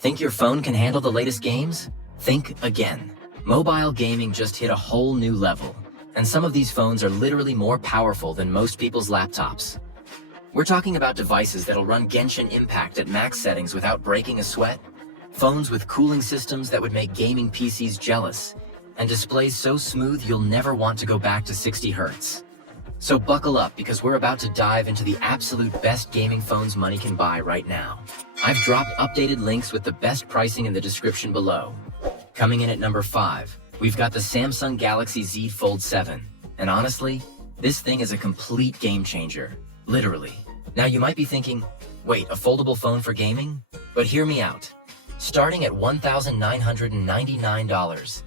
Think your phone can handle the latest games? Think again. Mobile gaming just hit a whole new level, and some of these phones are literally more powerful than most people's laptops. We're talking about devices that'll run Genshin Impact at max settings without breaking a sweat, phones with cooling systems that would make gaming PCs jealous, and displays so smooth you'll never want to go back to 60 Hz. So buckle up, because we're about to dive into the absolute best gaming phones money can buy right now. I've dropped updated links with the best pricing in the description below. Coming in at number 5, we've got the Samsung Galaxy Z Fold 7. And honestly, this thing is a complete game changer. Literally. Now you might be thinking, wait, a foldable phone for gaming? But hear me out. Starting at $1,999,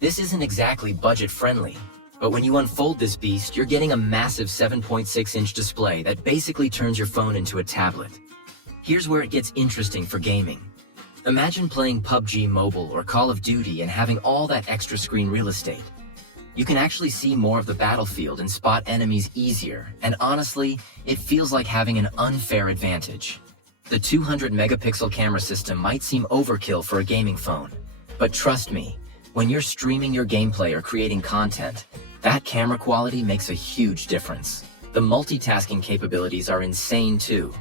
this isn't exactly budget-friendly. But when you unfold this beast, you're getting a massive 7.6-inch display that basically turns your phone into a tablet. Here's where it gets interesting for gaming. Imagine playing PUBG Mobile or Call of Duty and having all that extra screen real estate. You can actually see more of the battlefield and spot enemies easier, and honestly, it feels like having an unfair advantage. The 200-megapixel camera system might seem overkill for a gaming phone, but trust me, when you're streaming your gameplay or creating content, that camera quality makes a huge difference. The multitasking capabilities are insane too.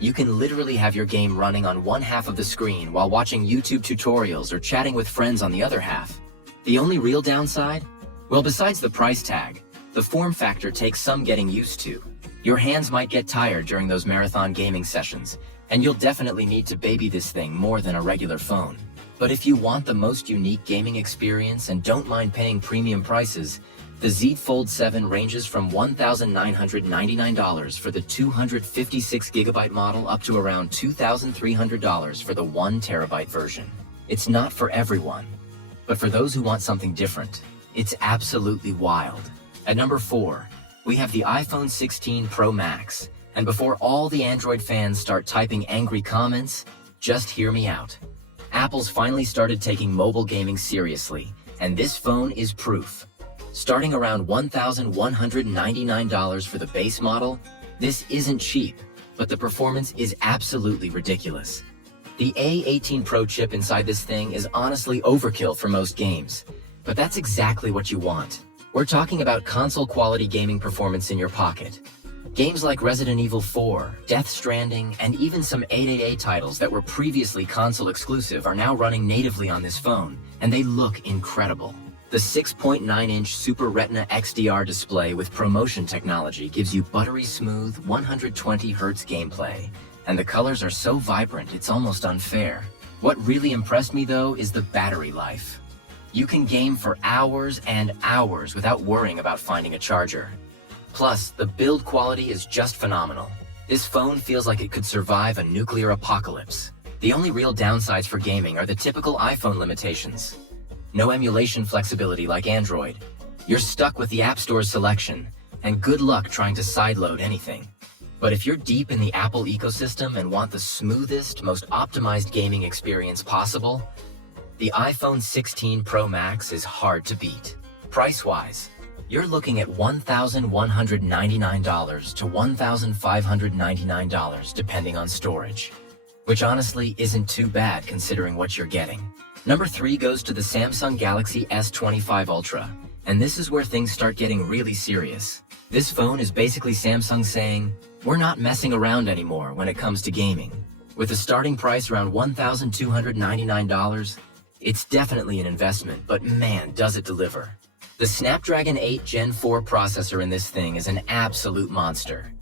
You can literally have your game running on one half of the screen while watching YouTube tutorials or chatting with friends on the other half. The only real downside? Well, besides the price tag, the form factor takes some getting used to. Your hands might get tired during those marathon gaming sessions, and you'll definitely need to baby this thing more than a regular phone. But if you want the most unique gaming experience and don't mind paying premium prices, the Z Fold 7 ranges from $1,999 for the 256GB model up to around $2,300 for the 1TB version. It's not for everyone, but for those who want something different, it's absolutely wild. At number 4, we have the iPhone 16 Pro Max. And before all the Android fans start typing angry comments, just hear me out. Apple's finally started taking mobile gaming seriously, and this phone is proof. Starting around $1,199 for the base model, this isn't cheap, but the performance is absolutely ridiculous. The A17 Pro chip inside this thing is honestly overkill for most games, but that's exactly what you want. We're talking about console-quality gaming performance in your pocket. Games like Resident Evil 4, Death Stranding, and even some 888 titles that were previously console exclusive are now running natively on this phone, and they look incredible. The 6.9-inch Super Retina XDR display with ProMotion technology gives you buttery smooth 120 Hz gameplay, and the colors are so vibrant it's almost unfair. What really impressed me though is the battery life. You can game for hours and hours without worrying about finding a charger. Plus, the build quality is just phenomenal. This phone feels like it could survive a nuclear apocalypse. The only real downsides for gaming are the typical iPhone limitations. No emulation flexibility like Android. You're stuck with the App Store's selection, and good luck trying to sideload anything. But if you're deep in the Apple ecosystem and want the smoothest, most optimized gaming experience possible, the iPhone 16 Pro Max is hard to beat. Price-wise, you're looking at $1,199 to $1,599 depending on storage, which honestly isn't too bad considering what you're getting. Number 3 goes to the Samsung Galaxy S25 Ultra, and this is where things start getting really serious. This phone is basically Samsung saying, we're not messing around anymore when it comes to gaming. With a starting price around $1,299, it's definitely an investment, but man, does it deliver. The Snapdragon 8 Gen 4 processor in this thing is an absolute monster.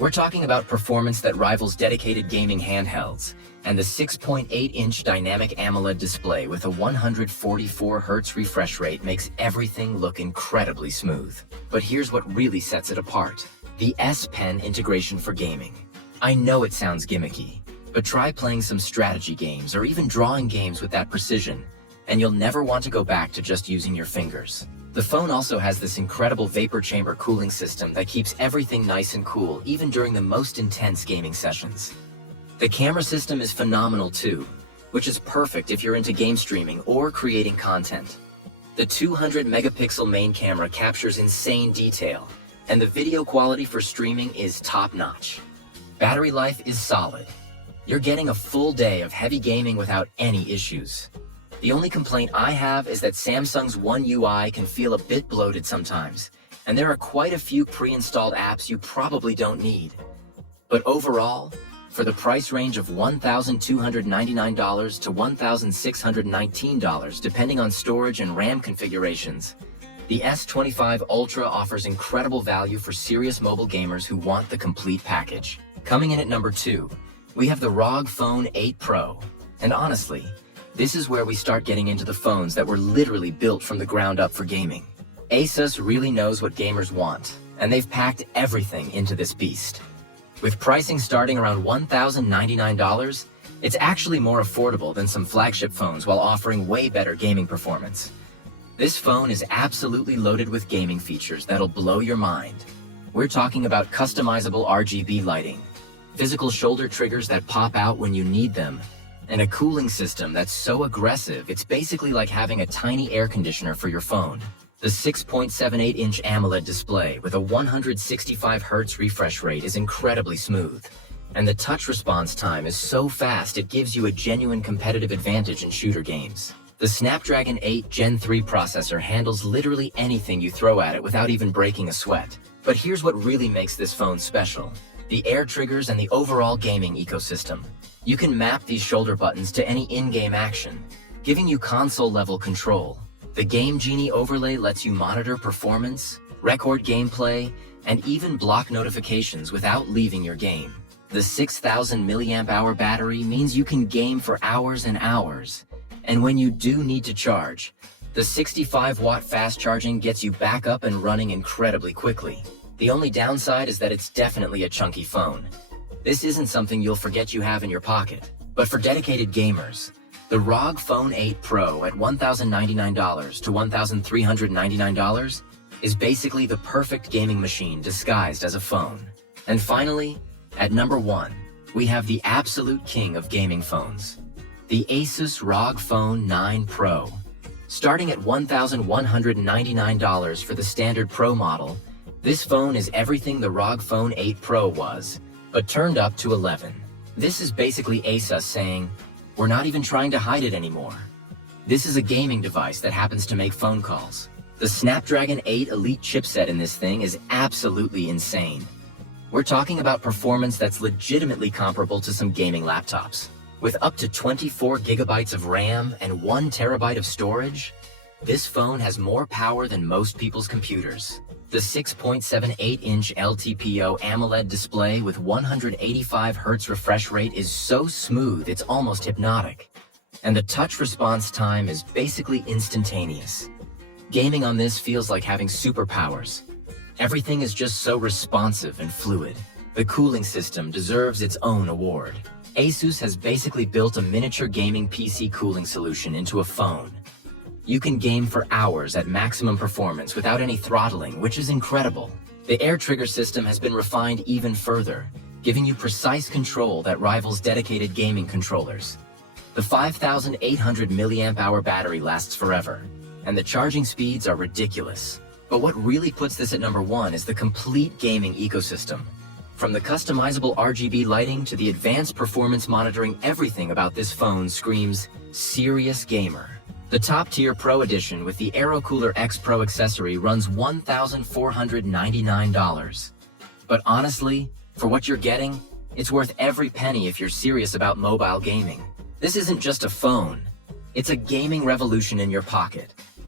We're talking about performance that rivals dedicated gaming handhelds, and the 6.8-inch dynamic AMOLED display with a 144 Hz refresh rate makes everything look incredibly smooth. But here's what really sets it apart: the S Pen integration for gaming. I know it sounds gimmicky, but try playing some strategy games or even drawing games with that precision, and you'll never want to go back to just using your fingers. The phone also has this incredible vapor chamber cooling system that keeps everything nice and cool even during the most intense gaming sessions. The camera system is phenomenal too, which is perfect if you're into game streaming or creating content. The 200-megapixel main camera captures insane detail, and the video quality for streaming is top-notch. Battery life is solid. You're getting a full day of heavy gaming without any issues. The only complaint I have is that Samsung's One UI can feel a bit bloated sometimes, and there are quite a few pre-installed apps you probably don't need. But overall, for the price range of $1,299 to $1,619 depending on storage and RAM configurations, the S25 Ultra offers incredible value for serious mobile gamers who want the complete package. Coming in at number 2, we have the ROG Phone 8 Pro. And honestly, this is where we start getting into the phones that were literally built from the ground up for gaming. ASUS really knows what gamers want, and they've packed everything into this beast. With pricing starting around $1,099, it's actually more affordable than some flagship phones while offering way better gaming performance. This phone is absolutely loaded with gaming features that'll blow your mind. We're talking about customizable RGB lighting, physical shoulder triggers that pop out when you need them, and a cooling system that's so aggressive it's basically like having a tiny air conditioner for your phone. The 6.78-inch AMOLED display with a 165 Hz refresh rate is incredibly smooth, and the touch response time is so fast it gives you a genuine competitive advantage in shooter games. The Snapdragon 8 Gen 3 processor handles literally anything you throw at it without even breaking a sweat. But here's what really makes this phone special: the air triggers and the overall gaming ecosystem. You can map these shoulder buttons to any in-game action, giving you console-level control. The Game Genie overlay lets you monitor performance, record gameplay, and even block notifications without leaving your game. The 6,000 mAh battery means you can game for hours and hours. And when you do need to charge, the 65-watt fast charging gets you back up and running incredibly quickly. The only downside is that it's definitely a chunky phone. This isn't something you'll forget you have in your pocket. But for dedicated gamers, the ROG Phone 8 Pro at $1,099 to $1,399 is basically the perfect gaming machine disguised as a phone. And finally, at number 1, we have the absolute king of gaming phones, the ASUS ROG Phone 9 Pro. Starting at $1,199 for the standard Pro model, this phone is everything the ROG Phone 8 Pro was, but turned up to 11. This is basically ASUS saying, we're not even trying to hide it anymore. This is a gaming device that happens to make phone calls. The Snapdragon 8 Elite chipset in this thing is absolutely insane. We're talking about performance that's legitimately comparable to some gaming laptops. With up to 24 gigabytes of RAM and 1 terabyte of storage, this phone has more power than most people's computers. The 6.78-inch LTPO AMOLED display with 185 Hz refresh rate is so smooth it's almost hypnotic. And the touch response time is basically instantaneous. Gaming on this feels like having superpowers. Everything is just so responsive and fluid. The cooling system deserves its own award. ASUS has basically built a miniature gaming PC cooling solution into a phone. You can game for hours at maximum performance without any throttling, which is incredible. The air trigger system has been refined even further, giving you precise control that rivals dedicated gaming controllers. The 5,800 mAh battery lasts forever, and the charging speeds are ridiculous. But what really puts this at number 1 is the complete gaming ecosystem. From the customizable RGB lighting to the advanced performance monitoring, everything about this phone screams serious gamer. The top-tier Pro Edition with the AeroCooler X Pro accessory runs $1,499. But honestly, for what you're getting, it's worth every penny if you're serious about mobile gaming. This isn't just a phone, it's a gaming revolution in your pocket.